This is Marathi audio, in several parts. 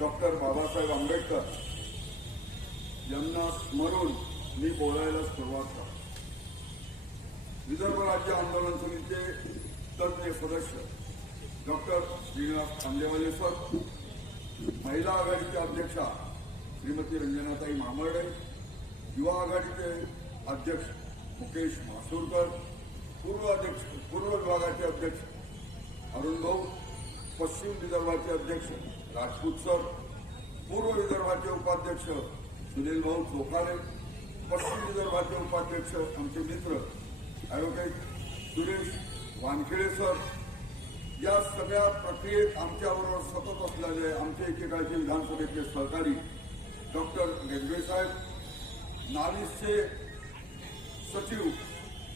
डॉक्टर बाबासाहेब आंबेडकर यांना स्मरून मी बोलायला सुरुवात करतो. विदर्भ राज्य आंदोलन समितीचे तज्ज्ञ सदस्य डॉक्टर श्रीनिवास खांदेवाले सर महिला आघाडीच्या अध्यक्षा श्रीमती रंजनाताई मामर्डे युवा आघाडीचे अध्यक्ष मुकेश म्हासूरकर पूर्व अध्यक्ष पूर्व विभागाचे अध्यक्ष अरुण भाऊ पश्चिम विदर्भाचे अध्यक्ष राजपूत सर पूर्व विदर्भाचे उपाध्यक्ष सुनील भाऊ चोखाले पश्चिम विदर्भाचे उपाध्यक्ष आमचे मित्र ॲडव्होकेट सुरेश वानखेडे सर या सगळ्या प्रक्रियेत आमच्याबरोबर सतत असलेले आमचे एकेकाळचे विधानसभेचे सहकारी डॉक्टर रेल्वे साहेब नालिसचे सचिव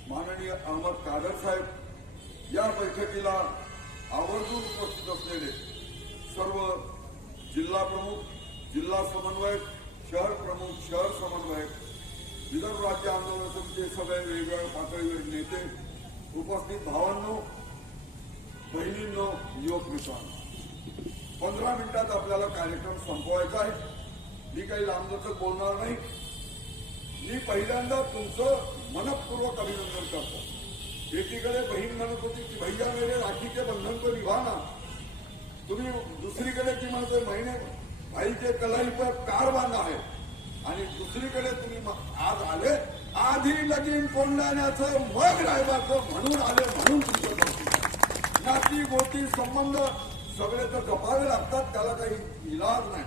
माननीय अहमद कादर साहेब या बैठकीला आवर्जून उपस्थित असलेले सर्व जिल्हा प्रमुख जिल्हा समन्वयक शहर प्रमुख शहर समन्वयक विदर्भ राज्य आंदोलन समितीचे सगळे वेगवेगळ्या पातळीवर नेते उपस्थित भावांनो बहिणींनो युवक मित्रांनो. पंधरा मिनिटात आपल्याला कार्यक्रम संपवायचा आहे. मी काही लांबलचक बोलणार नाही. मी पहिल्यांदा तुमचं मनपूर्वक अभिनंदन करतो. एकीकडे बहीण म्हणत होती की भैया मेरे राखीचे बंधन तो निभाना. तुम्ही दुसरीकडे ती म्हणते महिने भाईचे कलाई कार बांधा आहे. आणि दुसरीकडे तुम्ही आज आले आधी लगीन कोंडाण्याचं मग रायबाचं म्हणून आले म्हणून तुमचं नाती गोती संबंध सगळे तर जपावे लागतात त्याला काही इलाज नाही.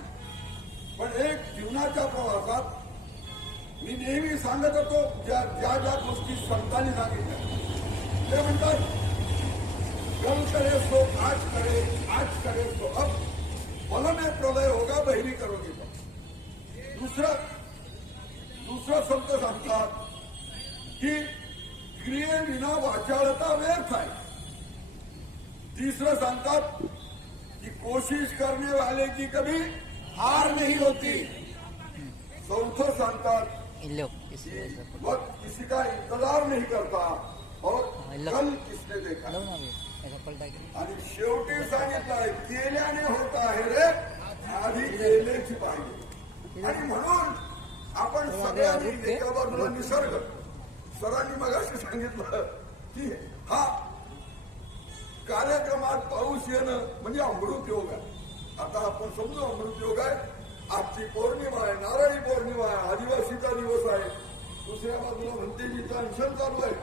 पण एक जीवनाच्या प्रवासात मी नेहमी सांगत होतो ज्या ज्या ज्या गोष्टी संतांनी सांगितल्या. ते म्हणतात कल करे सो आज करे आज करे तो अब। बल में प्रलय होगा बहिरी करोगे तो। दूसरा दुसरं संत सांगतात की क्रियेविना वाचाळता व्यर्थ आहे तीसरं सांगतात की कोशिश करने वाले की कभी हार नहीं होती। चौथं सांगतात कि वक्त किसी का इंतज़ार नहीं करता और कल किसने देखा? के आणि शेवटी सांगितलंय केल्याने होत आहे रे. आधी केलेची पाहिजे. आणि म्हणून आपण सगळ्यांनी एका बाजूला निसर्ग. सरांनी मगाशी सांगितलं की हा कार्यक्रमात पाऊस येणं म्हणजे अमृत योग आहे. आता आपण समजू अमृत योग आहे. आजची पौर्णिमा आहे नारळी पौर्णिमा आहे आदिवासीचा दिवस आहे. दुसऱ्या बाजूला म्हणतेजीचं अनशन चालू आहे.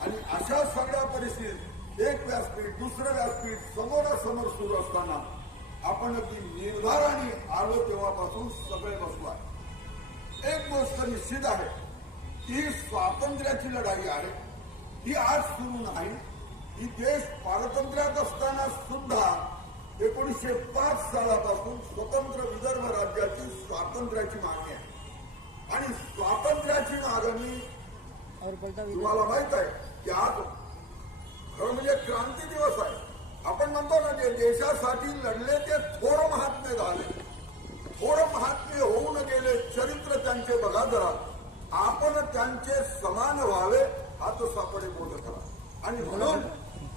आणि अशा सगळ्या परिस्थितीत एक व्यासपीठ दुसरं व्यासपीठ समोरासमोर सुरू असताना आपण अगदी निर्धाराने आलो तेव्हापासून सगळे बसलो आहे. एक गोष्ट निश्चित आहे ही स्वातंत्र्याची लढाई आहे ही आज सुरू नाही ही देश पारतंत्र्यात असताना सुद्धा एकोणीसशे पाच सालापासून स्वतंत्र विदर्भ राज्याची स्वातंत्र्याची मागणी आहे. आणि स्वातंत्र्याची मागणी तुम्हाला माहीत आहे की आज खरं म्हणजे क्रांती दिवस आहे. आपण म्हणतो ना जे देशासाठी लढले ते थोर महात्मे झाले. थोर महात्मे होऊन गेले चरित्र त्यांचे बघा जरा. आपण त्यांचे समान व्हावे हात सापडे बोलत करा आणि म्हणून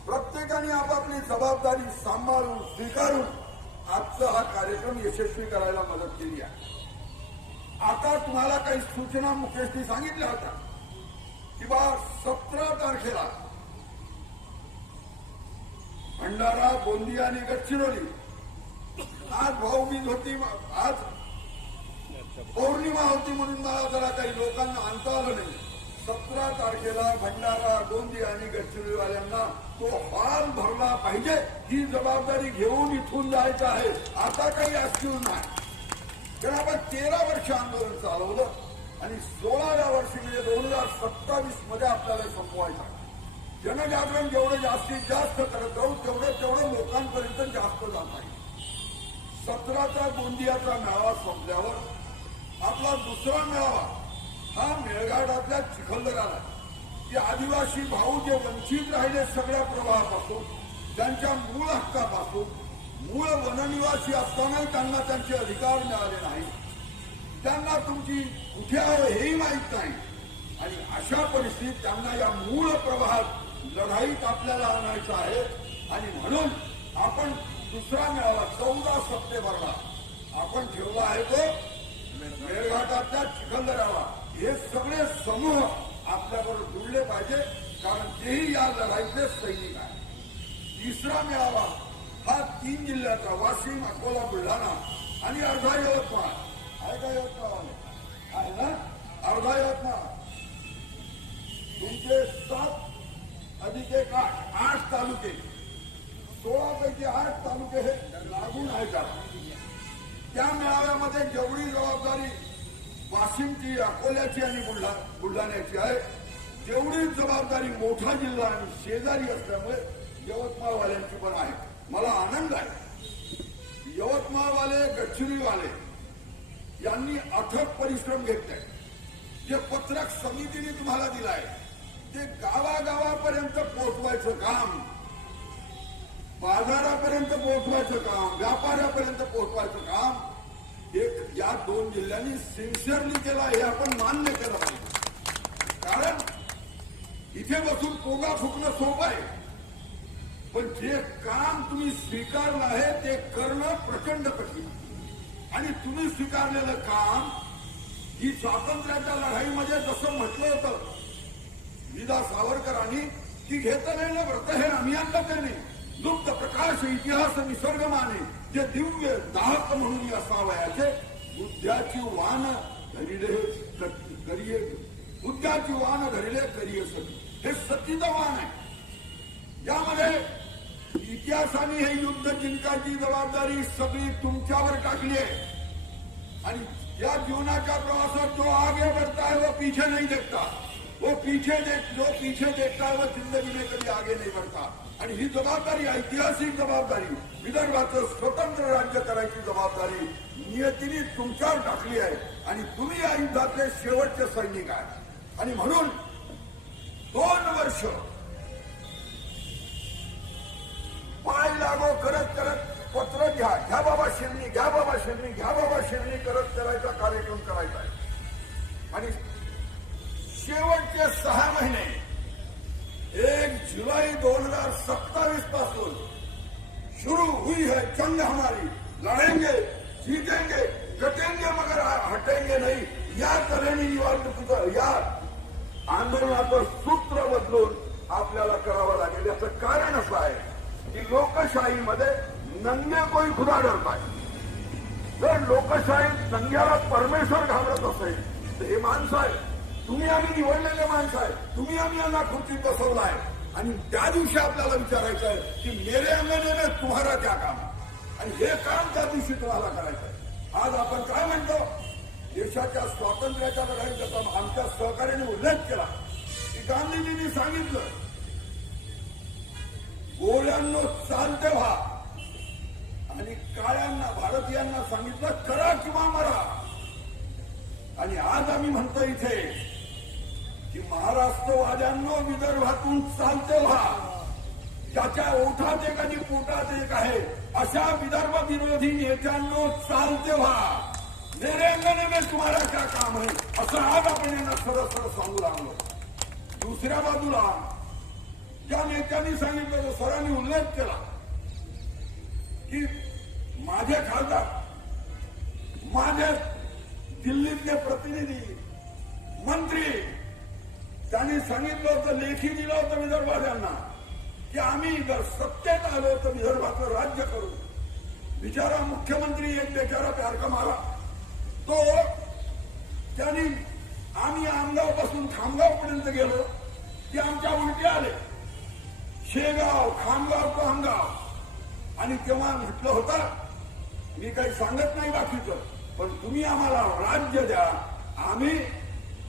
प्रत्येकाने आपापली जबाबदारी सांभाळून स्वीकारून आजचा हा कार्यक्रम यशस्वी करायला मदत केली आहे. आता तुम्हाला काही सूचना मुकेशनी सांगितल्या होत्या. की बा सतरा तारखेला भंडारा गोंदिया आणि गडचिरोली. आज भाऊबीज होती आज पौर्णिमा होती म्हणून मला जरा काही लोकांना आणता आलं नाही. सतरा तारखेला भंडारा गोंदिया आणि गडचिरोलीवाल्यांना तो हॉल भरला पाहिजे ही जबाबदारी घेऊन इथून जायचं आहे. आता काही ऍक्टिव्ह नाही. कारण आपण तेरा वर्ष आंदोलन चालवलं आणि सोळाव्या वर्षी म्हणजे दोन हजार सत्तावीसमध्ये आपल्याला संपवायचं आहे. जनजागरण जेवढं जास्तीत जास्त करत जाऊ तेवढं तेवढं लोकांपर्यंत जास्त जात आहे. सतराचा गोंदियाचा मेळावा संपल्यावर आपला दुसरा मेळावा हा मेळघाटातल्या चिखलदराला की आदिवासी भाऊ जे वंचित राहिले सगळ्या प्रवाहापासून त्यांच्या मूळ हक्कापासून मूळ वननिवासी असतानाही त्यांना त्यांचे अधिकार मिळाले नाही. त्यांना तुमची कुठे आहे हेही माहीत नाही. आणि अशा परिस्थितीत त्यांना या मूळ प्रवाहात लढाईत आपल्याला आणायचं आहे. आणि म्हणून आपण दुसरा मेळावा चौदा सप्टेंबरला आपण ठेवला आहे तो मेळघाटातल्या चिखलदऱ्याला. हे सगळे समूह आपल्याबरोबर जुळले पाहिजे कारण तेही या लढाईचे सैनिक आहे तिसरा मेळावा हा तीन जिल्ह्याचा वाशिम अकोला बुलढाणा आणि अर्धा यवतमाळ. आहे का यवतमाळ? आहे ना? अर्धा यवतमाळ. तुमचे सात अधिक एक आठ आठ तालुके सोळापैकी आठ तालुके हे लागून आहे का त्या मेळाव्यामध्ये जेवढी जबाबदारी वाशिमची अकोल्याची आणि बुलढा बुलढाण्याची आहे तेवढी जबाबदारी मोठा जिल्हा आणि शेजारी असल्यामुळे यवतमाळवाल्यांची पण आहे. मला आनंद आहे. यवतमाळवाले गडचिरीवाले यांनी अथक परिश्रम घेतले. जे पत्रक समितीने तुम्हाला दिलाय ते गावागावापर्यंत पोहोचवायचं काम. बाजारापर्यंत पोहोचवायचं काम व्यापाऱ्यापर्यंत पोहोचवायचं काम एक या दोन जिल्ह्यांनी सिन्सिअरली केलं हे आपण मान्य केलं पाहिजे. कारण इथे बसून पोगा फुकणं सोपं आहे. पण जे काम तुम्ही स्वीकारलं आहे ते करणं प्रचंड कठीण आणि तुम्ही स्वीकारलेलं काम ही स्वातंत्र्याच्या लढाईमध्ये जसं म्हटलं होतं विदा सावरकरांनी ती घेता नाही ना व्रत हे आम्ही आणलं ते लुप्त प्रकाश इतिहास निसर्गमाने जे दिव्य दाहक म्हणून या सावयाचे बुद्ध्याची वान धरिले करिये बुद्ध्याची वान धरिले करिये सती. हे सतीचं वान आहे. यामध्ये इतिहासाने हे युद्ध जिंकायची जबाबदारी सगळी तुमच्यावर टाकली आहे. आणि या जीवनाच्या प्रवासात जो आगे बढ़ता है वो पीछे नहीं देखता. वो पीछे देख जो पीछे देखता है वो जिंदगी में कभी आगे नहीं बढ़ता। आणि ही जबाबदारी ऐतिहासिक जबाबदारी विदर्भाचं स्वतंत्र राज्य करायची जबाबदारी नियतीने तुमच्यावर टाकली आहे. आणि तुम्ही या युद्धातले शेवटचे सैनिक आहे. आणि म्हणून दोन वर्ष पाय लागो करत करत पत्र घ्या. घ्या बाबा शिरणी घ्या बाबा शिरणी घ्या बाबा शिरणी करत करायचा कार्यक्रम करायचा आहे. आणि शेवटचे सहा महिने एक जुलाई दोन हजार सत्तावीसपासून शुरू हुई है जंग हमारी. लड़ेंगे जीतेंगे कटेंगे मगर हटेंगे नहीं. या तऱ्हेने युवा या आंदोलनाचं सूत्र बदलून आपल्याला करावं लागेल. याचं कारण असं आहे की लोकशाहीमध्ये नंगे कोई खुदा डरता जर लोकशाहीत नंग्याला परमेश्वर घाबरत असेल तर हे माणसं आहे तुम्ही आम्ही निवडलेले माणसं आहे. तुम्ही आम्ही यांना खुर्चीत बसवला आहे आणि त्या दिवशी आपल्याला विचारायचं आहे की मेरे अंगणे तुम्हाला त्या क्या काम आणि हे काम त्या दिवशी तुम्हाला करायचं आहे आज आपण काय म्हणतो? देशाच्या स्वातंत्र्याच्या लढाईत आमच्या सहकार्याने उल्लेख केला की गांधीजींनी सांगितलं गोळ्यांनो चालते व्हा आणि काळ्यांना भारतीयांना सांगितलं करा किंवा मरा. आणि आज आम्ही म्हणतो इथे की महाराष्ट्रवाद्यांनो विदर्भातून चालते व्हा. त्याच्या ओठात एक आणि पोटात एक आहे. अशा विदर्भ विरोधी नेत्यांनो चालते व्हा. मेरे में तुम्हाला क्या काम आहे असं आज आपण यांना सरळ सरळ सांगू लागलो. दुसऱ्या बाजूला ज्या नेत्यांनी सांगितलं तो सरांनी उल्लेख केला की माझे खासदार माझे दिल्लीतले प्रतिनिधी मंत्री त्यांनी सांगितलं होतं लेखी दिलं होतं विदर्भाद्यांना की आम्ही जर सत्तेत आलो तर विदर्भाचं राज्य करू. बिचारा मुख्यमंत्री एक बेचारा प्यार मारा तो त्यांनी आम्ही आमगावपासून खामगाव पर्यंत गेलो ते आमच्या उलटे आले. शेगाव खामगाव खामगाव आणि तेव्हा म्हटलं होतं मी काही सांगत नाही बाकीचं पण तुम्ही आम्हाला राज्य द्या. आम्ही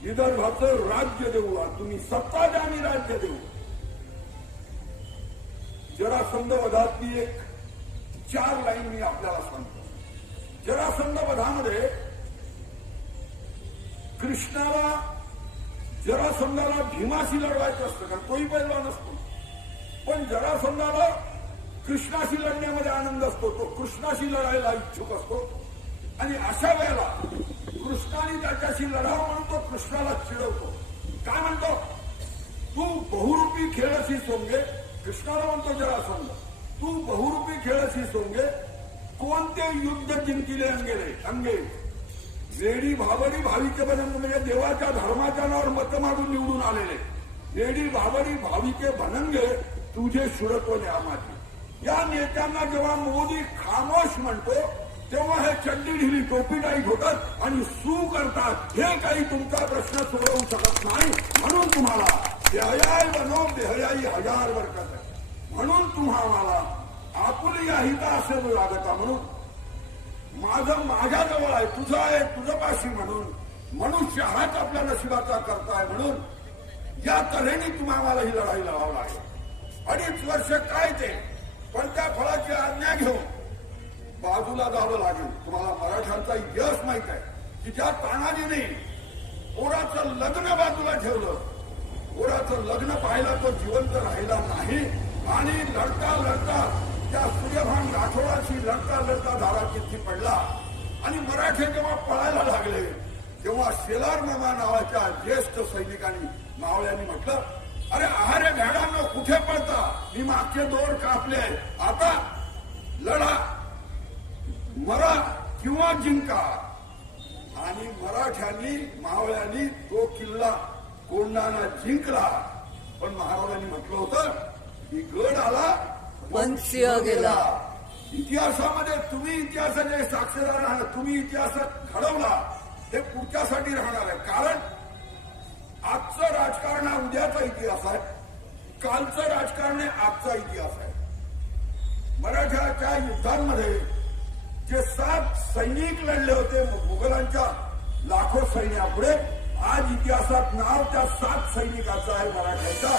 विदर्भाचं राज्य देऊ तुम्ही सत्ता द्या आम्ही राज्य देऊ. जरासंध वधातली एक चार लाईन मी आपल्याला सांगतो. जरासंध वधामध्ये कृष्णाला जरासंधाला भीमाशी लढवायचं असतं कारण तोही पहिला नसतो पण जरासंधाला कृष्णाशी लढण्यामध्ये आनंद असतो. तो कृष्णाशी लढायला इच्छुक असतो. आणि अशा वेळेला कृष्णाने त्याच्याशी लढावं म्हणून तो कृष्णाला चिडवतो. काय म्हणतो? तू बहुरूपी खेळशी सोंगे कृष्णाला म्हणतो जरा जरासंध तू बहुरूपी खेळशी सोंगे कोणते युद्ध जिंकिले अंगेले? अंगे. वेडी भाबडी भाविके बनंग म्हणजे देवाच्या धर्माच्या नावावर मत मागून निवडून आलेले. वेडी भाबडी भाविके बनंगे तुझे सुरत्व न्यामाची या नेत्यांना जेव्हा मोदी खामोश म्हणतो तेव्हा हे चड्डी ढिली टोपी नाही होतात आणि सू करतात हे काही तुमचा प्रश्न सोडवू शकत नाही. म्हणून तुम्हाला देहयाय बनो देहयाई हजार वर्षात म्हणून तुम्हाला या हिता असेल लागता म्हणून. माझं माझ्याजवळ आहे तुझं आहे तुझं पाशी म्हणून. मनुष्य हाच आपल्या नशिबाचा करताय म्हणून. या तऱ्हेने तुम्हाला ही लढाई लढावं लागेल. अडीच वर्ष काय ते पण त्या फळाची आज्ञा घेऊन बाजूला जावं लागेल. तुम्हाला मराठ्यांचा यश माहीत आहे. की ज्या तानाजीने पोराचं लग्न बाजूला ठेवलं पोराचं लग्न पाहिलं तो जिवंत राहिला नाही आणि लढता लढता त्या सूर्यभान राठोडाशी लढता लढता धारा चिठ्ठी पडला. आणि मराठे जेव्हा पळायला लागले तेव्हा शेलार मामा नावाच्या ज्येष्ठ सैनिकांनी मावळ्यांनी म्हटलं अरे आहारे भ्याडांना कुठे पळता? मी मागचे दोर कापले आता लढा. मरा किंवा जिंका. आणि मराठ्यांनी मावळ्यांनी तो किल्ला कोंडाणा जिंकला. पण महाराजांनी म्हटलं होतं की गड आला पण सिंह गेला. इतिहासामध्ये तुम्ही इतिहासाचे साक्षीदार राहणार तुम्ही इतिहासात घडवला. हे पुढच्यासाठी राहणार आहे. कारण आजचं राजकारण हा उद्याचा इतिहास आहे. कालचं राजकारण हे आजचा इतिहास आहे. मराठ्याच्या युद्धांमध्ये जे सात सैनिक लढले होते मुघलांच्या लाखो सैन्यापुढे आज इतिहासात नाव त्या सात सैनिकाचं आहे मराठ्याच्या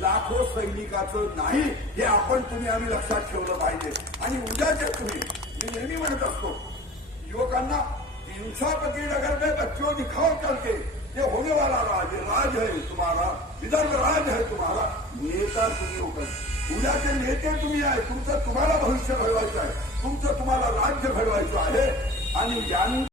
लाखो सैनिकाचं नाही हे आपण तुम्ही आम्ही लक्षात ठेवलं पाहिजे. आणि उद्याचे तुम्ही मी नेहमी म्हणत असतो युवकांना हिंसा नगर अगर मैं बच्चों दिखाओ करके ये होने वाला राज है राज है तुम्हारा विदर्भ राज है तुम्हारा नेता तुम्ही होकर उद्याचे नेते तुम्ही आहे तुमचं तुम्हाला भविष्य घडवायचं आहे. तुमचं तुम्हाला राज्य घडवायचं आहे आणि ज्यांनी